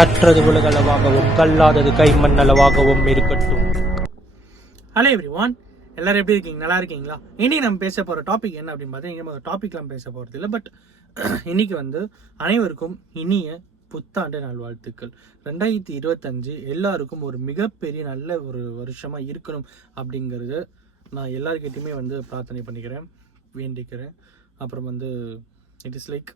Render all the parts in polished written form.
கற்றது உலகளவாகவும் கல்லாதது கைமண் அளவாகவும் இருக்கட்டும். Hello everyone, எல்லாரும் எப்படி இருக்கீங்க? நல்லா இருக்கீங்களா? இன்னைக்கு நம்ம பேச போகிற டாபிக் என்ன அப்படின்னு பார்த்தீங்கன்னா, நம்ம டாபிக்லாம் பேச போகிறது இல்லை. பட் இன்னைக்கு அனைவருக்கும் இனிய புத்தாண்டு நல்வாழ்த்துக்கள். 2025 எல்லாருக்கும் ஒரு மிகப்பெரிய நல்ல ஒரு வருஷமாக இருக்கணும் அப்படிங்கிறது நான் எல்லாருக்கிட்டையுமே பிரார்த்தனை பண்ணிக்கிறேன், வேண்டிக்கிறேன். அப்புறம் இட் இஸ் லைக்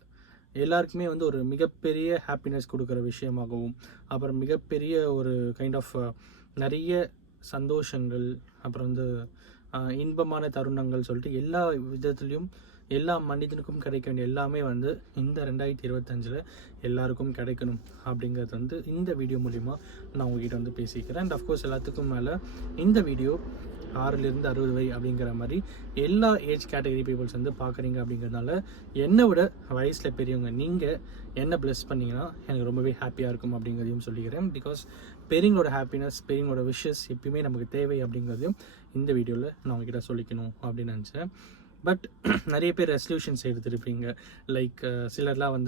எல்லாருக்குமே ஒரு மிகப்பெரிய ஹாப்பினஸ் கொடுக்குற விஷயமாகவும், அப்புறம் மிகப்பெரிய ஒரு கைண்ட் ஆஃப் நிறைய சந்தோஷங்கள், அப்புறம் இன்பமான தருணங்கள் சொல்லிட்டு எல்லா விதத்துலேயும் எல்லா மனிதனுக்கும் கிடைக்க வேண்டிய எல்லாமே இந்த 2025 எல்லாருக்கும் கிடைக்கணும் அப்படிங்கிறது இந்த வீடியோ மூலிமா நான் உங்ககிட்ட பேசிக்கிறேன். அண்ட் அஃப்கோர்ஸ் எல்லாத்துக்கும் மேலே இந்த வீடியோ 6லேருந்து 60 வரை அப்படிங்கிற மாதிரி எல்லா ஏஜ் கேட்டகரி பீப்புள்ஸ் பார்க்குறீங்க அப்படிங்கிறதுனால என்னை விட வயசில் பெரியவங்க நீங்கள் என்ன ப்ளஸ் பண்ணிங்கன்னா எனக்கு ரொம்பவே ஹாப்பியாக இருக்கும் அப்படிங்கிறதையும் சொல்லிக்கிறேன். பிகாஸ் பெரியவங்களோட ஹாப்பினஸ், பெரியவங்களோட விஷஸ் எப்பயுமே நமக்கு தேவை அப்படிங்கிறதையும் இந்த வீடியோவில் நான் உங்ககிட்ட சொல்லிக்கணும் அப்படின்னு நினச்சேன். பட் நிறைய பேர் ரெசல்யூஷன்ஸ் எடுத்துருப்பீங்க. லைக் சிலர்லாம்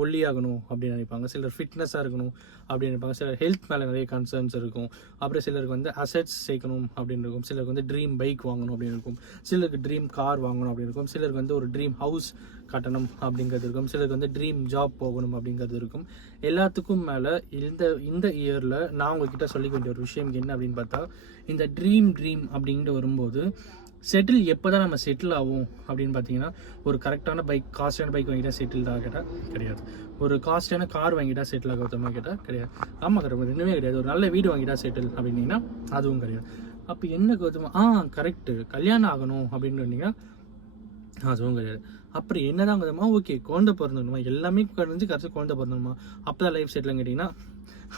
ஒல்லியாகணும் அப்படின்னு நினைப்பாங்க, சிலர் ஃபிட்னஸாக இருக்கணும் அப்படின்னு நினைப்பாங்க, சிலர் ஹெல்த் மேலே நிறைய கன்சர்ன்ஸ் இருக்கும், அப்புறம் சிலருக்கு அசெட்ஸ் சேர்க்கணும் அப்படின்னு இருக்கும், சிலருக்கு ட்ரீம் பைக் வாங்கணும் அப்படின்னு இருக்கும், சிலருக்கு ட்ரீம் கார் வாங்கணும் அப்படின்னு இருக்கும், சிலருக்கு ஒரு ட்ரீம் ஹவுஸ் கட்டணும் அப்படிங்கிறது இருக்கும், சிலருக்கு ட்ரீம் ஜாப் போகணும் அப்படிங்கிறது இருக்கும். எல்லாத்துக்கும் மேலே இந்த இயரில் நான் உங்ககிட்ட சொல்லிக்க வேண்டிய ஒரு விஷயம் என்ன அப்படின்னு பார்த்தா, இந்த ட்ரீம் அப்படின்ட்டு வரும்போது செட்டில் எப்போ தான் நம்ம செட்டில் ஆகும் அப்படின்னு பார்த்தீங்கன்னா, ஒரு கரெக்டான பைக், காஸ்டான பைக் வாங்கிட்டா செட்டில் ஆக கேட்டால் கிடையாது. ஒரு காஸ்டான கார் வாங்கிட்டா செட்டில் ஆகிறதுமா கேட்டால் கிடையாது. ஆமாம், கிடையாது, ரெண்டுமே கிடையாது. ஒரு நல்ல வீடு வாங்கிட்டா செட்டில் அப்படின்னீங்கன்னா அதுவும் கிடையாது. அப்போ என்ன கௌதமா? கரெக்டு, கல்யாணம் ஆகணும் அப்படின்னு சொன்னீங்கன்னா அதுவும் கிடையாது. அப்புறம் என்னதான் கௌதமா? ஓகே, குழந்தை பிறந்தணுமா? எல்லாமே கடைஞ்சி கடைசி குழந்தை பிறந்தணுமா? அப்போ தான் லைஃப் செட்டில்னு கேட்டிங்கன்னா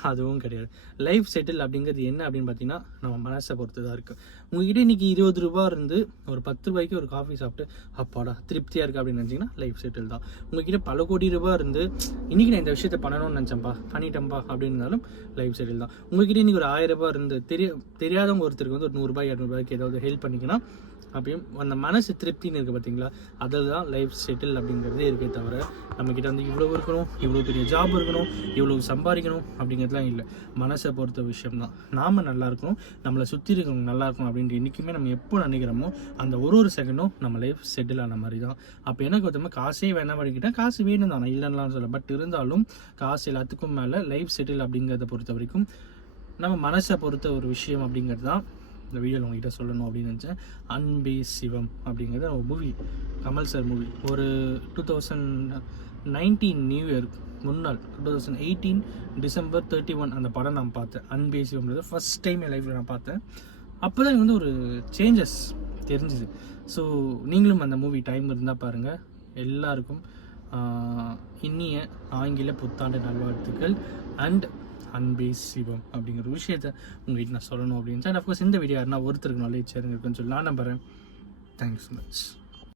அதுவும் கிடையாது. லைஃப் செட்டில் அப்படிங்கிறது என்ன அப்படின்னு பார்த்தீங்கன்னா நம்ம மனசை பொறுத்து தான் இருக்குது. உங்ககிட்ட இன்றைக்கி 20 ரூபா இருந்து ஒரு 10 ரூபாய்க்கு ஒரு காஃபி சாப்பிட்டு அப்பாடா திருப்தியாக இருக்குது அப்படின்னு நினச்சிங்கன்னா லைஃப் செட்டில் தான். உங்ககிட்ட பல கோடி ரூபா இருந்து இன்றைக்கி நான் இந்த விஷயத்தை பண்ணணும்னு நினச்சேன்ப்பா, பண்ணிட்டேன்ப்பா அப்படின்னு இருந்தாலும் லைஃப் செட்டில் தான். உங்ககிட்ட இன்றைக்கி ஒரு 1000 ரூபா இருந்து தெரியாதவங்க ஒருத்தருக்கு ஒரு 100 ரூபாய் 200 ரூபாய்க்கு ஏதாவது ஹெல்ப் பண்ணிங்கன்னா அப்பயும் அந்த மனசு திருப்தின்னு இருக்குது பார்த்தீங்களா, அதில் தான் லைஃப் செட்டில் அப்படிங்கிறதே இருக்கே தவிர நம்மக்கிட்ட இவ்வளோ இருக்கணும், இவ்வளோ பெரிய ஜாப் இருக்கணும், இவ்வளோ சம்பாதிக்கணும் அப்படிங்கிறதுலாம் இல்லை. மனசை பொறுத்த விஷயம் தான். நாம் நல்லா இருக்கணும், நம்மளை சுற்றி இருக்கணும் நல்லா இருக்கணும் அப்படின்ட்டு இன்றைக்குமே நம்ம எப்போ நினைக்கிறோமோ அந்த ஒரு செகண்டும் நம்ம லைஃப் செட்டில் ஆன மாதிரி தான். அப்போ எனக்கு ஒருத்தமாக காசே வேணாம் பண்ணிக்கிட்டேன், காசு வேணும் தான், நான் இல்லைன்னா சொல்ல. பட் இருந்தாலும் காசு எல்லாத்துக்கும் மேலே லைஃப் செட்டில் அப்படிங்கிறத பொறுத்த வரைக்கும் நம்ம மனசை பொறுத்த ஒரு விஷயம் அப்படிங்கிறது தான் இந்த வீடியோவில் உங்ககிட்ட சொல்லணும் அப்படின்னு நினச்சேன். அன்பே சிவம் அப்படிங்கிறது ஒரு மூவி, கமல் சார் மூவி. ஒரு 2019 நியூ இயர் முன்னாள் 2018 டிசம்பர் 31 அந்த படம் நான் பார்த்தேன். அன்பே சிவம்ன்றது ஃபஸ்ட் டைம் என் லைஃப்பில் நான் பார்த்தேன். அப்போ தான் எனக்கு ஒரு சேஞ்சஸ் தெரிஞ்சுது. ஸோ நீங்களும் அந்த மூவி டைம் இருந்தால் பாருங்கள். எல்லாருக்கும் இனிய ஆங்கில புத்தாண்டு நல்வாழ்த்துக்கள். அண்ட் அன்பே சிவம் அப்படிங்கிற விஷயத்தை உங்கள்கிட்ட நான் சொல்லணும் அப்படின்னு. அண்ட் அஃப்கோர்ஸ் இந்த வீடியோ யாருன்னா ஒருத்தருக்கு நாலேஜ் இருக்குன்னு சொல்லி நான் நம்புகிறேன். Thank you so much.